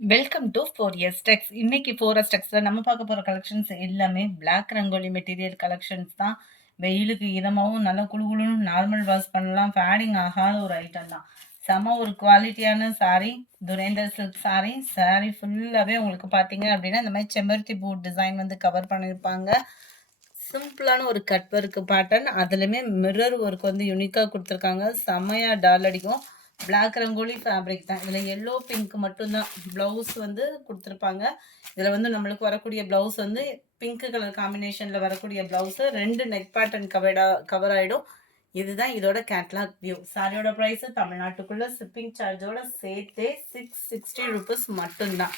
Welcome to 4S டெக்ஸ். இன்னைக்கு 4S டெக்ஸ்ல நம்ம பார்க்க போற கலெக்ஷன்ஸ் எல்லாமே பிளாக் ரங்கோலி மெட்டீரியல் கலெக்ஷன்ஸ் தான். வெயிலுக்கு இதமாவும் நல்லா குளுகுளுன்னு நார்மல் வாஷ் பண்ணலாம். ஃபேடிங் ஆகாத ஒரு ஐட்டம் தான். செம ஒரு குவாலிட்டியான சாரீ, துரேந்தர் சில்க் சாரீ. சாரீ ஃபுல்லாகவே உங்களுக்கு பார்த்தீங்க அப்படின்னா இந்த மாதிரி செம்பருத்தி பூ டிசைன் வந்து கவர் பண்ணியிருப்பாங்க. சிம்பிளான ஒரு கட் ஒர்க் பேட்டர்ன், அதுலேயுமே மிரர் ஒர்க் வந்து யூனிக்காக கொடுத்துருக்காங்க. செம்மையாக டால் அடிக்கும். பிளாக் ரங்கோலி ஃபேப்ரிக் தான். இதில் எல்லோ பிங்க் மட்டும்தான் ப்ளவுஸ் வந்து கொடுத்துருப்பாங்க. இதில் வந்து நம்மளுக்கு வரக்கூடிய ப்ளவுஸ் வந்து பிங்க் கலர் காம்பினேஷனில் வரக்கூடிய ப்ளவுஸு 2 நெக் பேட்டர்ன் கவர் ஆகிடும். இதுதான் இதோட கேட்லாக் வியூ. சாரியோட ப்ரைஸு தமிழ்நாட்டுக்குள்ளே ஷிப்பிங் சார்ஜோட சேர்த்தே 660 ருபீஸ் மட்டும்தான்.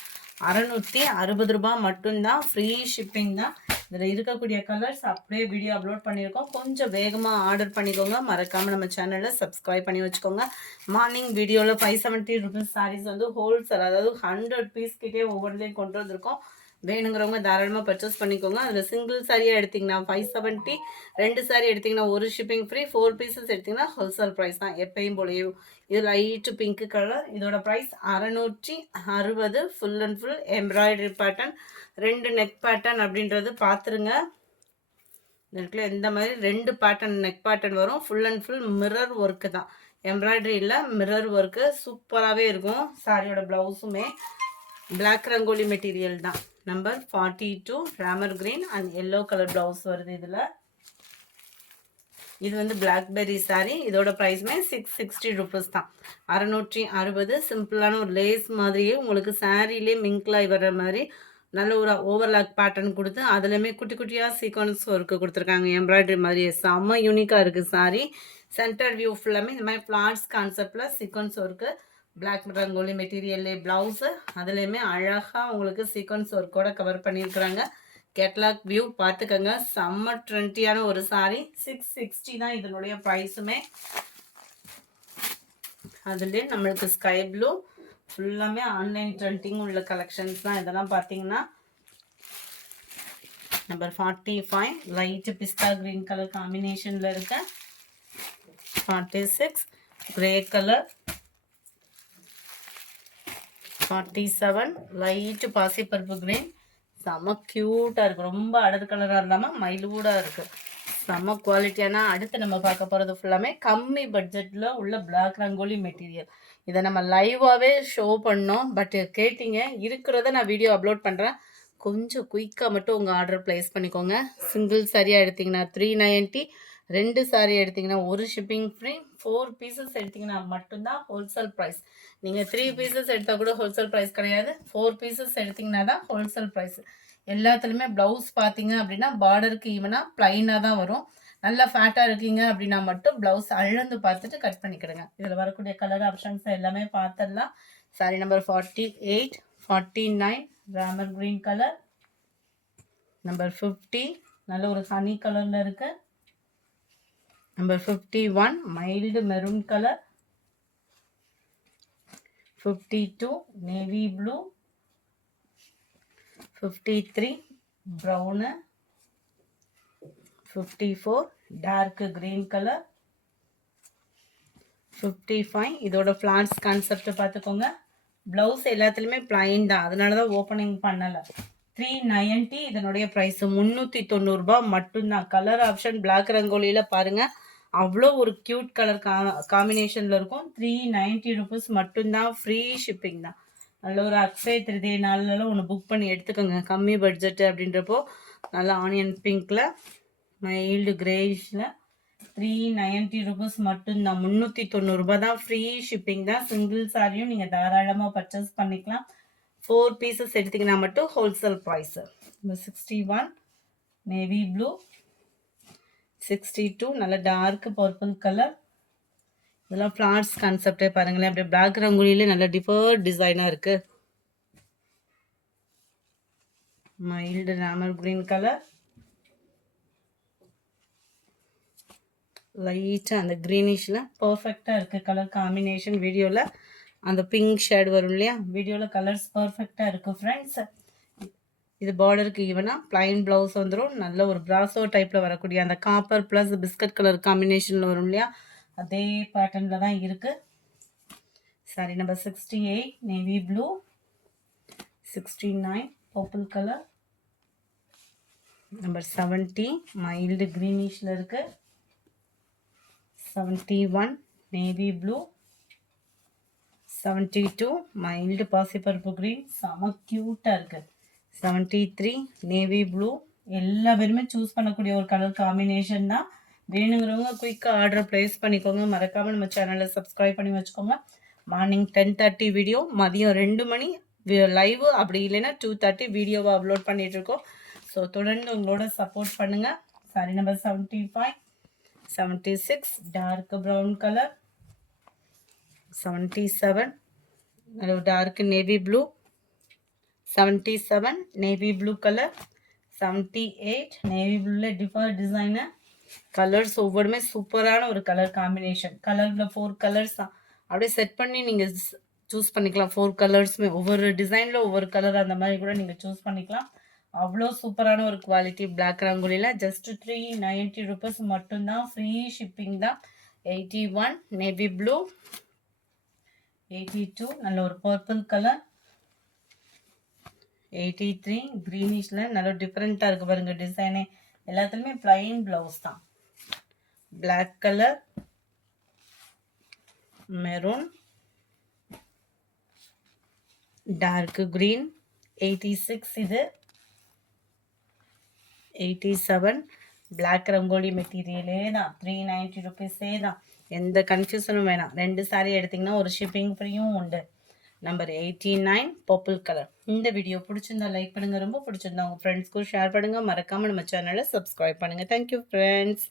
660 ரூபா மட்டும்தான். ஃப்ரீ ஷிப்பிங் தான். இதில் இருக்கக்கூடிய கலர்ஸ் அப்படியே வீடியோ அப்லோட் பண்ணியிருக்கோம். கொஞ்சம் வேகமாக ஆர்டர் பண்ணிக்கோங்க. மறக்காமல் நம்ம சேனலில் சப்ஸ்கிரைப் பண்ணி வச்சுக்கோங்க. மார்னிங் வீடியோவில் 570 ருபீஸ் சாரீஸ் வந்து ஹோல்சேல், அதாவது 100 பீஸ் கிட்டே ஒவ்வொன்றையும் கொண்டு வந்திருக்கோம். வேணுங்கிறவங்க தாராளமாக பர்ச்சேஸ் பண்ணிக்கோங்க. அதில் சிங்கிள் சாரியாக எடுத்திங்கன்னா 570, 2 சாரி எடுத்திங்கன்னா ஒரு ஷிப்பிங் ஃப்ரீ, 4 பீசஸ் எடுத்திங்கன்னா ஹோல்சேல் ப்ரைஸ் தான் எப்பயும் போலையும். இது லைட்டு பிங்க் கலர். இதோட price 660. Full and full embroidery pattern, 2 neck pattern அப்படின்றது பார்த்துருங்க. இதுக்குள்ள இந்த மாதிரி 2 பேட்டர்ன் நெக் பேட்டர்ன் வரும். Full and full mirror work தான். எம்ப்ராய்டரி இல்லை, மிரர் ஒர்க்கு சூப்பராகவே இருக்கும். சாரியோட ப்ளவுஸுமே பிளாக் ரங்கோலி மெட்டீரியல் தான். Number 42 Ramar green and yellow colour blouse வருது. இது வந்து பிளாக்பெர்ரி சாரீ. இதோட ப்ரைஸுமே 660 ருபீஸ் தான். 660. சிம்பிளான ஒரு லேஸ் மாதிரியே உங்களுக்கு சாரீலே மிங்க்லாய் வர்ற மாதிரி நல்ல ஒரு ஓவர்லாக் பேட்டர்ன் கொடுத்து அதுலேயுமே குட்டி குட்டியாக சீக்வன்ஸ் ஒர்க்கு கொடுத்துருக்காங்க. எம்ப்ராய்டரி மாதிரி செம்ம யூனிக்காக இருக்குது சாரீ. சென்டர் வியூ ஃபுல்லாமே இந்த மாதிரி ஃப்ளார்ஸ் கான்செப்டில் சீக்வன்ஸ் ஒர்க்கு. பிளாக் ரங்கோலி மெட்டீரியல்லே ப்ளவுஸு, அதுலேயுமே அழகாக உங்களுக்கு சீக்வன்ஸ் ஒர்க்கோட கவர் பண்ணியிருக்கிறாங்க. கேட்லாக் வியூ பார்த்துக்கோங்க. செம்ம ட்ரெண்டியான ஒரு சாரீ. 660 தான் இதனுடைய ப்ரைஸுமே. அதுலேயே நம்மளுக்கு ஸ்கை ப்ளூ ஃபுல்லாமே ஆன்லைன் ட்ரெண்டிங் உள்ள கலெக்ஷன்ஸ் தான். இதெல்லாம் பார்த்தீங்கன்னா நம்பர் 45 லைட்டு பிஸ்தா கிரீன் கலர் காம்பினேஷனில் இருக்க. 46 கிரே கலர். 47 லைட்டு பாசிப்பருப்பு கிரீன். செம்ம க்யூட்டாக இருக்குது. ரொம்ப அடர் கலராக இல்லாமல் மைலூடாக இருக்குது. செம்ம குவாலிட்டியான. அடுத்து நம்ம பார்க்க போகிறது ஃபுல்லாமே கம்மி பட்ஜெட்டில் உள்ள பிளாக் ரங்கோலி மெட்டீரியல். இதை நம்ம லைவாகவே ஷோ பண்ணோம். பட் கேட்டிங்க, இருக்கிறத நான் வீடியோ அப்லோட் பண்ணுறேன். கொஞ்சம் குயிக்காக மட்டும் உங்கள் ஆர்டர் ப்ளேஸ் பண்ணிக்கோங்க. சிங்கிள் சாரியாக எடுத்திங்கன்னா 390, 2 சாரி எடுத்திங்கன்னா ஒரு ஷிப்பிங் ஃப்ரீ, 4 பீசஸ் எடுத்திங்கன்னா மட்டும்தான் ஹோல்சேல் ப்ரைஸ். நீங்கள் 3 பீசஸ் எடுத்தால் கூட ஹோல்சேல் ப்ரைஸ் கிடையாது. 4 பீசஸ் எடுத்திங்கன்னா தான் ஹோல்சேல் ப்ரைஸ். எல்லாத்துலேயுமே ப்ளவுஸ் பார்த்தீங்க அப்படின்னா பார்டருக்கு ஈவனாக ப்ளைனாக தான் வரும். நல்லா ஃபேட்டாக இருக்கீங்க அப்படின்னா மட்டும் ப்ளவுஸ் அழந்து பார்த்துட்டு கட் பண்ணிக்கிடுங்க. இதில் வரக்கூடிய கலர் ஆப்ஷன்ஸ் எல்லாமே பார்த்துடலாம். Sari number 48, 49 Ramar green colour. Number 50 நல்ல ஒரு ஹனி கலரில் இருக்கு. Number 51 mild maroon colour. 52 navy blue. 53 brown. 54 dark green colour. 55 இதோட ஃப்ளார்ஸ் கான்செப்ட் பார்த்துக்கோங்க. ப்ளவுஸ் எல்லாத்துலேயுமே பிளைன் தான், அதனால தான் ஓப்பனிங் பண்ணலை. 390 இதனுடைய ப்ரைஸ். 390 ரூபா மட்டும்தான். கலர் ஆப்ஷன் பிளாக் ரங்கோலியில் பாருங்கள், அவ்வளோ ஒரு க்யூட் கலர் காம்பினேஷனில் இருக்கும். 390 ருபீஸ் மட்டும்தான். ஃப்ரீ ஷிப்பிங் தான். நல்ல ஒரு அக்ஷய திருதியை நாளில் ஒன்று புக் பண்ணி எடுத்துக்கோங்க. கம்மி பட்ஜெட்டு அப்படின்றப்போ நல்லா ஆனியன் பிங்க்கில் மைல்டு கிரேஷில் 390 ருபீஸ் மட்டும்தான். 390 ரூபா தான். ஃப்ரீ ஷிப்பிங் தான். சிங்கிள் சாரியும் நீங்கள் தாராளமாக பர்ச்சேஸ் பண்ணிக்கலாம். 4 பீசஸ் எடுத்திங்கன்னா மட்டும் ஹோல்சேல் ப்ரைஸு. 61 navy blue. 62 நல்ல டார்க் பர்பிள் கலர். இதெல்லாம் ஃப்ளார்ஸ் கான்செப்டே பாருங்களேன். அப்படியே பிளாக் ரங்கோலியிலே நல்ல டிஃபர்ட் டிசைனாக இருக்குது. Mild Ramar green colour. லைட்டாக அந்த க்ரீனிஷில் பர்ஃபெக்டாக இருக்குது கலர் காம்பினேஷன். வீடியோவில் அந்த பிங்க் ஷேட் வரும் இல்லையா, வீடியோவில் கலர்ஸ் பர்ஃபெக்டாக இருக்குது ஃப்ரெண்ட்ஸ். இது பார்டருக்கு ஈவனாக ப்ளைன் ப்ளவுஸ் வந்துடும். நல்ல ஒரு பிராசோ டைப்பில் வரக்கூடிய அந்த காப்பர் ப்ளஸ் பிஸ்கட் கலர் காம்பினேஷனில் வரும் இல்லையா, அதே பேட்டர்னில் தான் இருக்குது. Sorry number 68 navy blue. 69 purple color. Number 70 mild greenishல இருக்கு. 71 navy blue. 72 mild பாசிப்பருப்பு green, செம கியூட்டா இருக்கு. 73 navy blue. எல்லா பேருமே சூஸ் பண்ணக்கூடிய ஒரு கலர் காம்பினேஷன் தான். வேணுங்கிறவங்க குயிக்காக ஆர்டர் ப்ளேஸ் பண்ணிக்கோங்க. மறக்காமல் நம்ம சேனலை சப்ஸ்கிரைப் பண்ணி வச்சுக்கோங்க. மார்னிங் 10:30 வீடியோ, மதியம் 2 மணி லைவ், அப்படி இல்லைன்னா 2:30 வீடியோவை அப்லோட் பண்ணிகிட்ருக்கோம். ஸோ தொடர்ந்து உங்களோட சப்போர்ட் பண்ணுங்கள். Sari number 75 76 dark brown colour. 77 dark navy blue. 77 navy blue colour. 78 navy ப்ளூவில் டிஃபர் டிசைனர். கலர்ஸ் ஒவ்வொருமே சூப்பரான ஒரு கலர் காம்பினேஷன். கலரில் 4 கலர்ஸ் தான், அப்படியே செட் பண்ணி நீங்கள் சூஸ் பண்ணிக்கலாம். 4 கலர்ஸுமே ஒவ்வொரு டிசைனில் ஒவ்வொரு கலர் அந்த மாதிரி கூட நீங்கள் சூஸ் பண்ணிக்கலாம். அவ்வளோ சூப்பரான ஒரு குவாலிட்டி பிளாக் ரங்கோலியில். ஜஸ்ட் 390 rupees மட்டும்தான். ஃப்ரீ ஷிப்பிங் தான். 81 நேவி ப்ளூ. 82 நல்ல ஒரு பர்பிள் கலர். 83 க்ரீனிஷில் நல்ல டிஃப்ரெண்ட்டாக இருக்குது பாருங்கள் டிசைனே. எல்லாத்துலேயுமே பிளைன் ப்ளவுஸ் தான். Black colour, maroon, dark green. 86 இது. 87 பிளாக் ரங்கோலி மெட்டீரியலே தான். 390 rupeesே தான். எந்த கன்ஃபியூஷனும் வேணாம். 2 சாரீ எடுத்திங்கன்னா ஒரு ஷிப்பிங் ஃப்ரீயும் உண்டு. Number 89 purple colour. இந்த வீடியோ பிடிச்சிருந்தா லைக் பண்ணுங்கள். ரொம்ப பிடிச்சிருந்தா உங்கள் ஃப்ரெண்ட்ஸ்க்கும் ஷேர் பண்ணுங்கள். மறக்காமல் நம்ம சேனலை சப்ஸ்கிரைப் பண்ணுங்கள். Thank you friends.